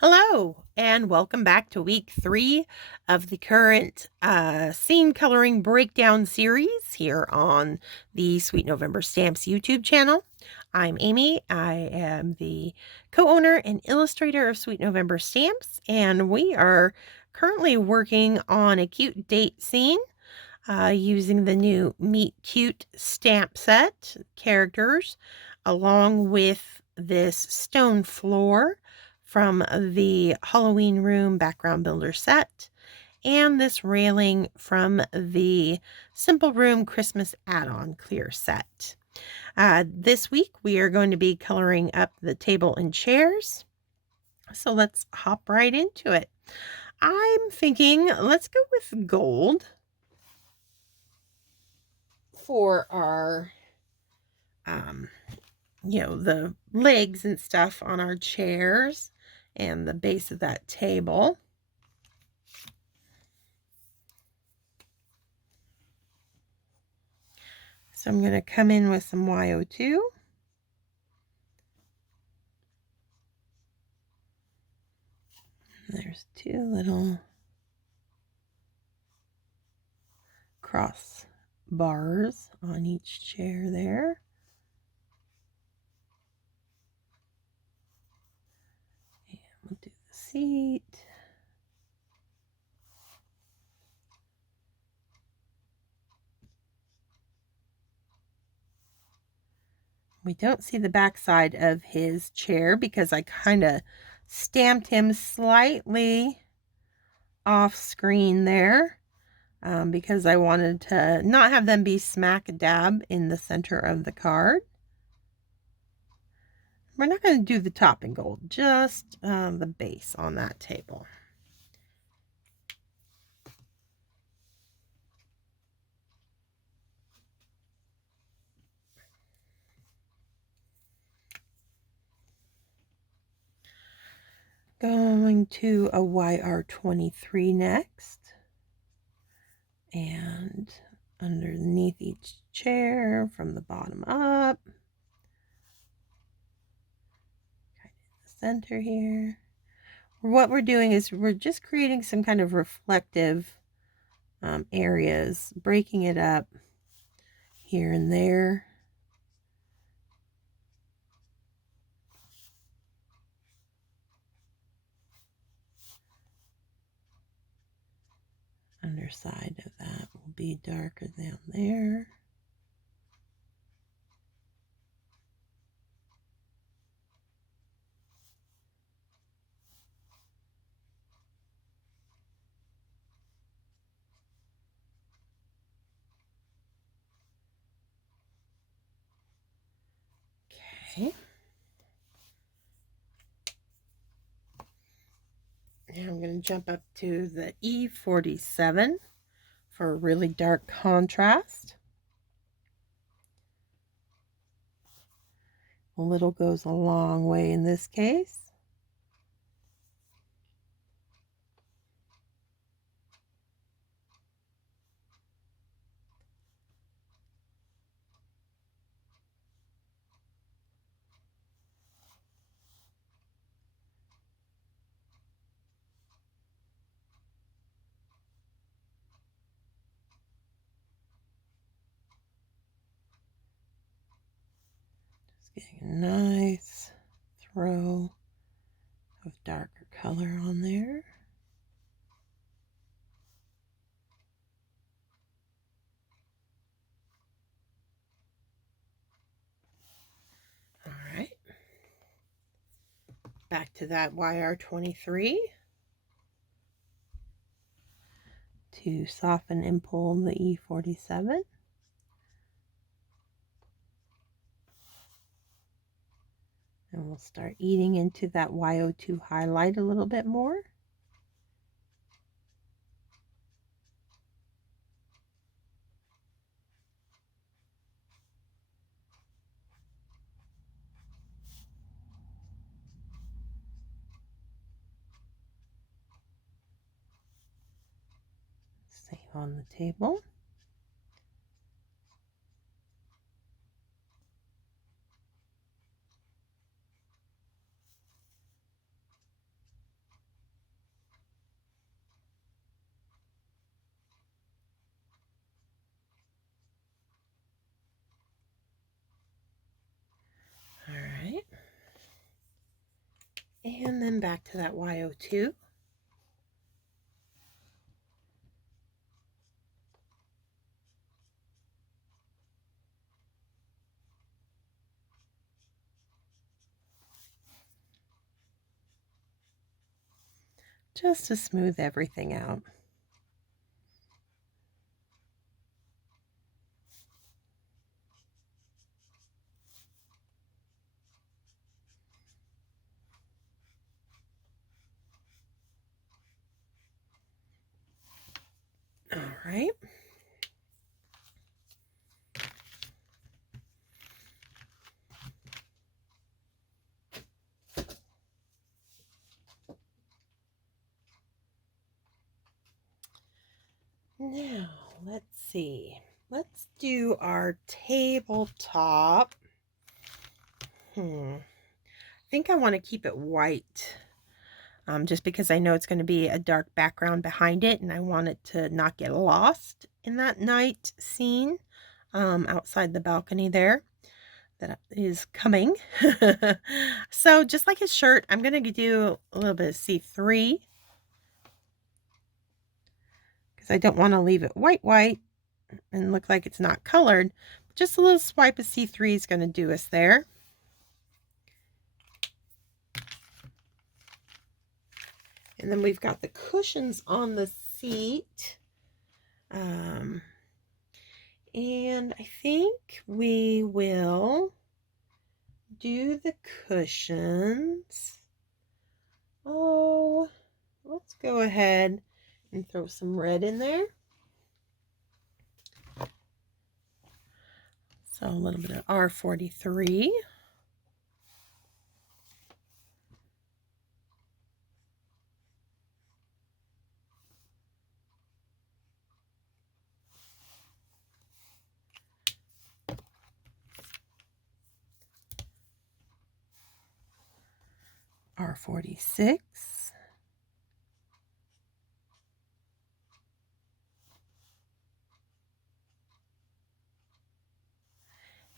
Hello, and welcome back to week 3 of the current scene coloring breakdown series here on the Sweet November Stamps YouTube channel. I'm Amy. I am the co-owner and illustrator of Sweet November Stamps, and we are currently working on a cute date scene using the new Meet Cute stamp set characters along with this stone floor from the Halloween Room Background Builder set, and this railing from the Simple Room Christmas add-on clear set. This week we are going to be coloring up the table and chairs, so let's hop right into it. I'm thinking let's go with gold for our the legs and stuff on our chairs and the base of that table. So I'm going to come in with some YO2. There's two little cross bars on each chair there. And we'll do the seat. We don't see the backside of his chair because I kind of stamped him slightly off screen there because I wanted to not have them be smack dab in the center of the card. We're not going to do the top in gold, just the base on that table. Going to a YR23 next. And underneath each chair from the bottom up. Kind of in the center here. What we're doing is we're just creating some kind of reflective areas, breaking it up here and there. Underside of that will be darker down there. Okay. Now I'm going to jump up to the E47 for a really dark contrast. A little goes a long way in this case. Getting a nice throw of darker color on there. All right. Back to that YR23 to soften and pull the E47. And we'll start eating into that YO2 highlight a little bit more. Same on the table. And then back to that Y02. Just to smooth everything out. All right. Now, let's see. Let's do our tabletop. I think I want to keep it white. Just because I know it's going to be a dark background behind it, and I want it to not get lost in that night scene outside the balcony there that is coming. So just like his shirt, I'm going to do a little bit of C3 because I don't want to leave it white and look like it's not colored. Just a little swipe of C3 is going to do us there. And then we've got the cushions on the seat. And I think we will do the cushions. Oh, let's go ahead and throw some red in there. So a little bit of R43. R46.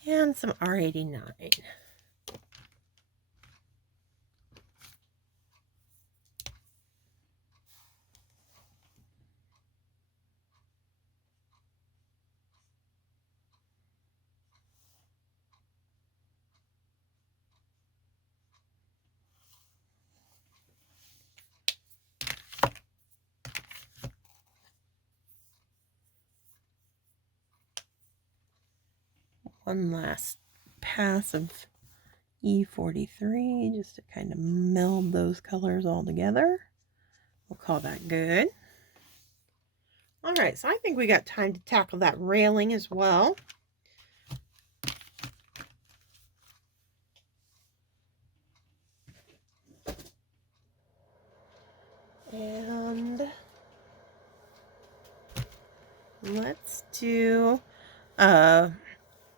And some R89. One last pass of E43 just to kind of meld those colors all together. We'll call that good. All right, so I think we got time to tackle that railing as well. And let's do a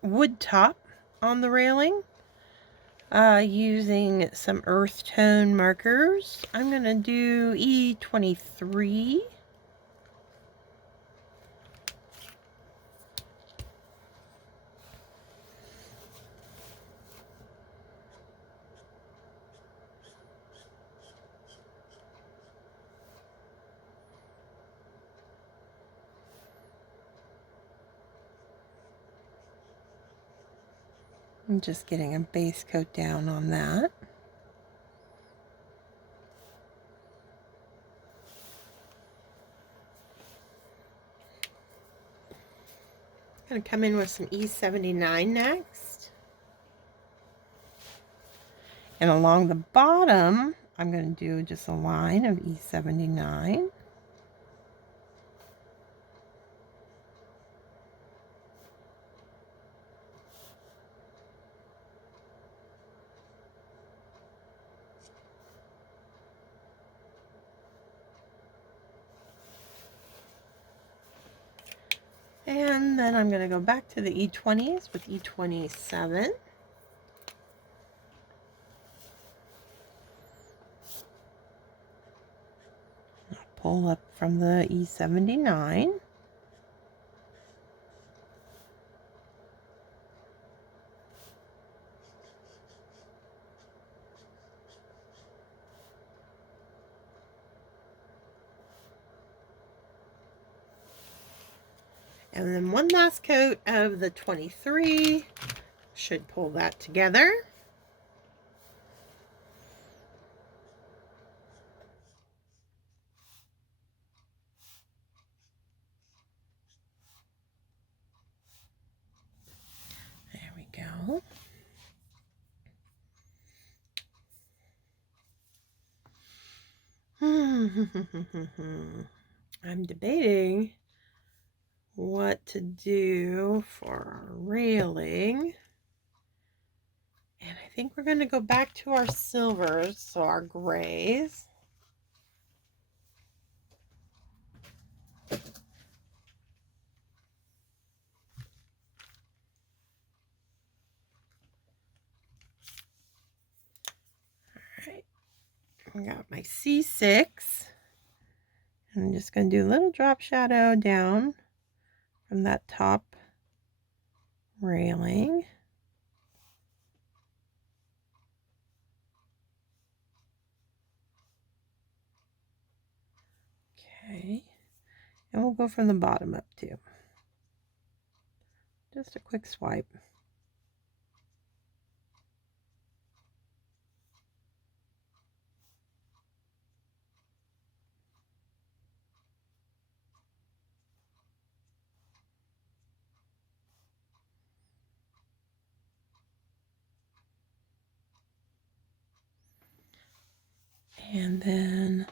wood top on the railing using some earth tone markers. I'm going to do E23. I'm just getting a base coat down on that. I'm going to come in with some E79 next. And along the bottom, I'm going to do just a line of E79. And then I'm going to go back to the E20s with E27. I'll pull up from the E79. And then one last coat of the 23 should pull that together. There we go. I'm debating what to do for our railing. And I think we're going to go back to our silvers, so our grays. Alright, I got my C6. I'm just going to do a little drop shadow down from that top railing. Okay, and we'll go from the bottom up too. Just a quick swipe. And then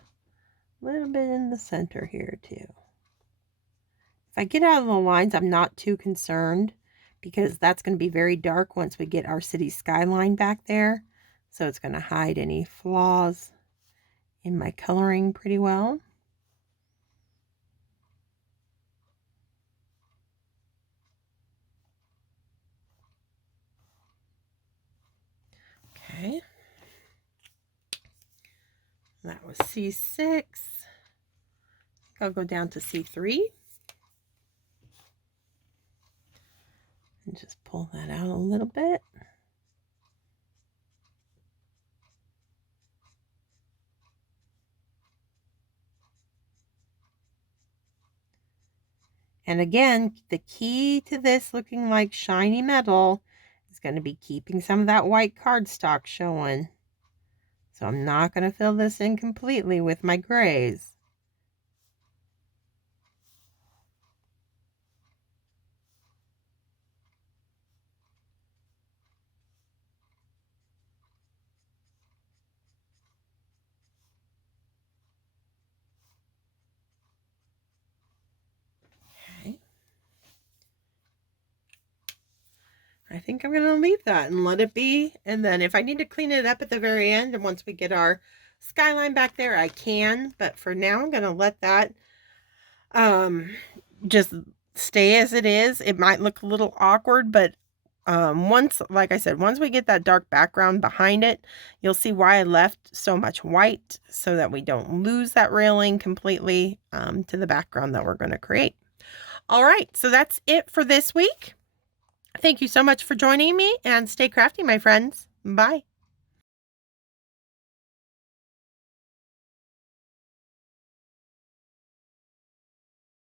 a little bit in the center here too. If I get out of the lines, I'm not too concerned because that's going to be very dark once we get our city skyline back there. So it's going to hide any flaws in my coloring pretty well. Okay. That was C6. I'll go down to C3. And just pull that out a little bit. And again, the key to this looking like shiny metal is going to be keeping some of that white cardstock showing. So I'm not going to fill this in completely with my grays. Okay. I think I'm going to leave that and let it be. And then if I need to clean it up at the very end, and once we get our skyline back there, I can. But for now, I'm going to let that just stay as it is. It might look a little awkward, but once, like I said, once we get that dark background behind it, you'll see why I left so much white, so that we don't lose that railing completely to the background that we're going to create. All right, so that's it for this week. Thank you so much for joining me, and stay crafty, my friends. Bye.